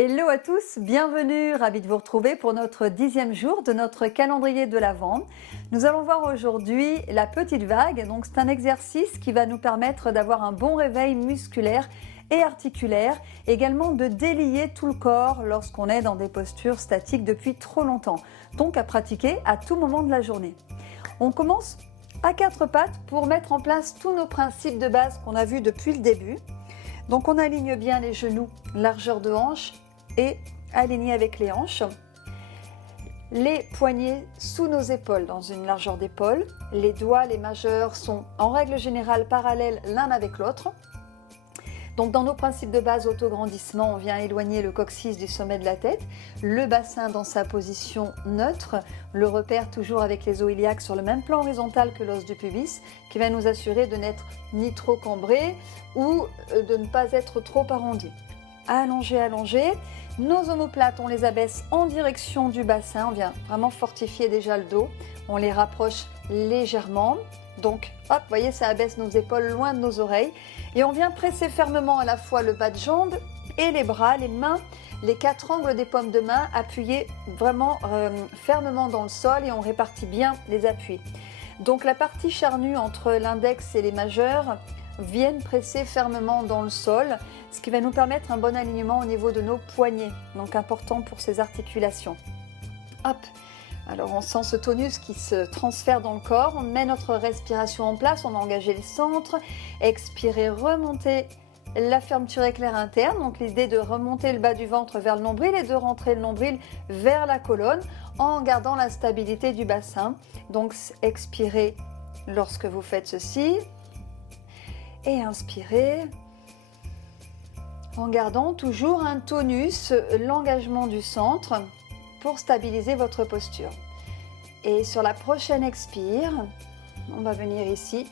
Hello à tous, bienvenue, ravi de vous retrouver pour notre 10e jour de notre calendrier de l'Avent. Nous allons voir aujourd'hui la petite vague, donc c'est un exercice qui va nous permettre d'avoir un bon réveil musculaire et articulaire, également de délier tout le corps lorsqu'on est dans des postures statiques depuis trop longtemps, donc à pratiquer à tout moment de la journée. On commence à quatre pattes pour mettre en place tous nos principes de base qu'on a vus depuis le début. Donc on aligne bien les genoux, largeur de hanche et aligné avec les hanches. Les poignets sous nos épaules dans une largeur d'épaule. Les doigts, les majeurs sont en règle générale parallèles l'un avec l'autre. Donc dans nos principes de base autograndissement, on vient éloigner le coccyx du sommet de la tête, le bassin dans sa position neutre, le repère toujours avec les os iliaques sur le même plan horizontal que l'os du pubis, qui va nous assurer de n'être ni trop cambré ou de ne pas être trop arrondi. Allongé, allongé. Nos omoplates, on les abaisse en direction du bassin, on vient vraiment fortifier déjà le dos, on les rapproche légèrement. Donc, hop, vous voyez, ça abaisse nos épaules loin de nos oreilles. Et on vient presser fermement à la fois le bas de jambe et les bras, les mains, les quatre angles des paumes de main, appuyés vraiment fermement dans le sol et on répartit bien les appuis. Donc la partie charnue entre l'index et les majeurs viennent presser fermement dans le sol, ce qui va nous permettre un bon alignement au niveau de nos poignets, donc important pour ces articulations. Hop! Alors on sent ce tonus qui se transfère dans le corps, on met notre respiration en place, on a engagé le centre, expirez, remontez la fermeture éclair interne, donc l'idée de remonter le bas du ventre vers le nombril et de rentrer le nombril vers la colonne en gardant la stabilité du bassin. Donc expirez lorsque vous faites ceci et inspirez en gardant toujours un tonus, l'engagement du centre, pour stabiliser votre posture. Et sur la prochaine expire, on va venir ici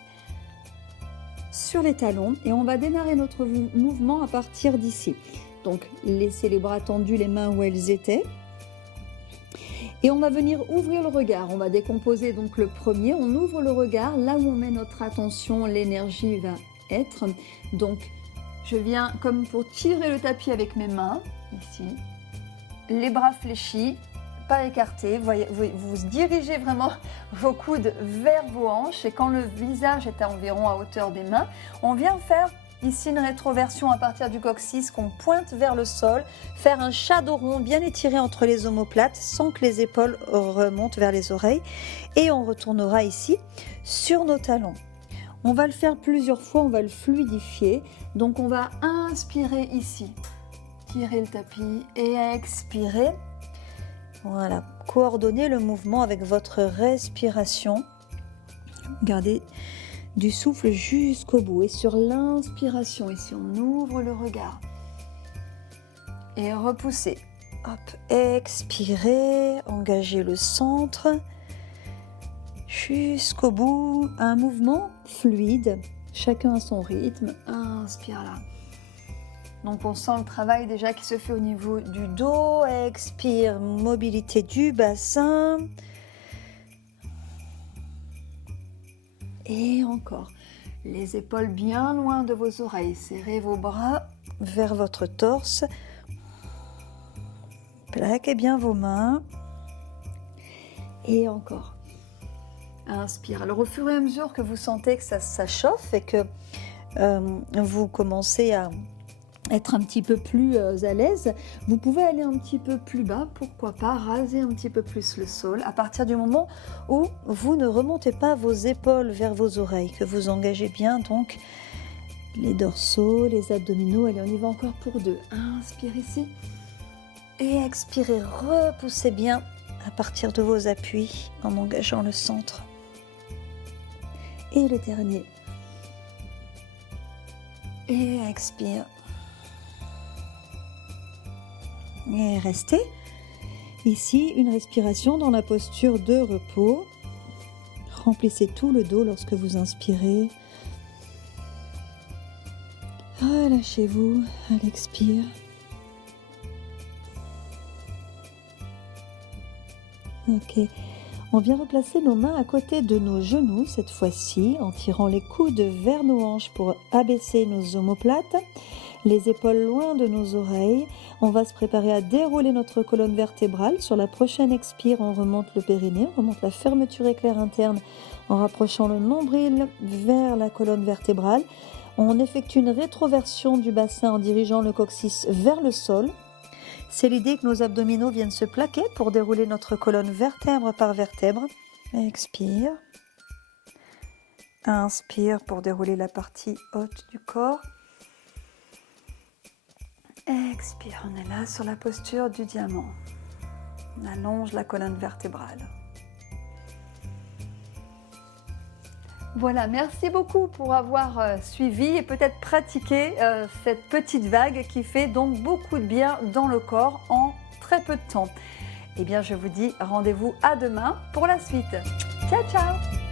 sur les talons et on va démarrer notre mouvement à partir d'ici. Donc laissez les bras tendus, les mains où elles étaient. Et on va venir ouvrir le regard. On va décomposer donc le premier. On ouvre le regard. Là où on met notre attention, l'énergie va être. Donc je viens comme pour tirer le tapis avec mes mains, ici. Les bras fléchis, pas écartés, vous dirigez vraiment vos coudes vers vos hanches et quand le visage est à environ à hauteur des mains, on vient faire ici une rétroversion à partir du coccyx qu'on pointe vers le sol, faire un chat dos rond bien étiré entre les omoplates sans que les épaules remontent vers les oreilles et on retournera ici sur nos talons. On va le faire plusieurs fois, on va le fluidifier, donc on va inspirer ici. Tirez le tapis et expirez. Voilà, coordonnez le mouvement avec votre respiration. Gardez du souffle jusqu'au bout. Et sur l'inspiration, ici, on ouvre le regard. Et repoussez. Hop, expirez, engagez le centre. Jusqu'au bout, un mouvement fluide. Chacun à son rythme. Inspire là. Donc on sent le travail déjà qui se fait au niveau du dos, expire, mobilité du bassin. Et encore, les épaules bien loin de vos oreilles, serrez vos bras vers votre torse. Plaquez bien vos mains. Et encore. Inspire. Alors au fur et à mesure que vous sentez que ça chauffe et que vous commencez à être un petit peu plus à l'aise, vous pouvez aller un petit peu plus bas, pourquoi pas raser un petit peu plus le sol à partir du moment où vous ne remontez pas vos épaules vers vos oreilles, que vous engagez bien donc les dorsaux, les abdominaux. Allez, on y va encore pour deux. Inspire ici et expirez, repoussez bien à partir de vos appuis en engageant le centre. Et le dernier. Et expire. Et restez ici, une respiration dans la posture de repos. Remplissez tout le dos lorsque vous inspirez. Relâchez-vous à l'expire. Ok. On vient replacer nos mains à côté de nos genoux cette fois-ci en tirant les coudes vers nos hanches pour abaisser nos omoplates. les épaules loin de nos oreilles. On va se préparer à dérouler notre colonne vertébrale. Sur la prochaine expire, on remonte le périnée, on remonte la fermeture éclair interne en rapprochant le nombril vers la colonne vertébrale. On effectue une rétroversion du bassin en dirigeant le coccyx vers le sol. C'est l'idée que nos abdominaux viennent se plaquer pour dérouler notre colonne vertèbre par vertèbre. Expire. Inspire pour dérouler la partie haute du corps. Expire, on est là sur la posture du diamant. On allonge la colonne vertébrale. Voilà, merci beaucoup pour avoir suivi et peut-être pratiqué cette petite vague qui fait donc beaucoup de bien dans le corps en très peu de temps. Eh bien, je vous dis rendez-vous à demain pour la suite. Ciao, ciao!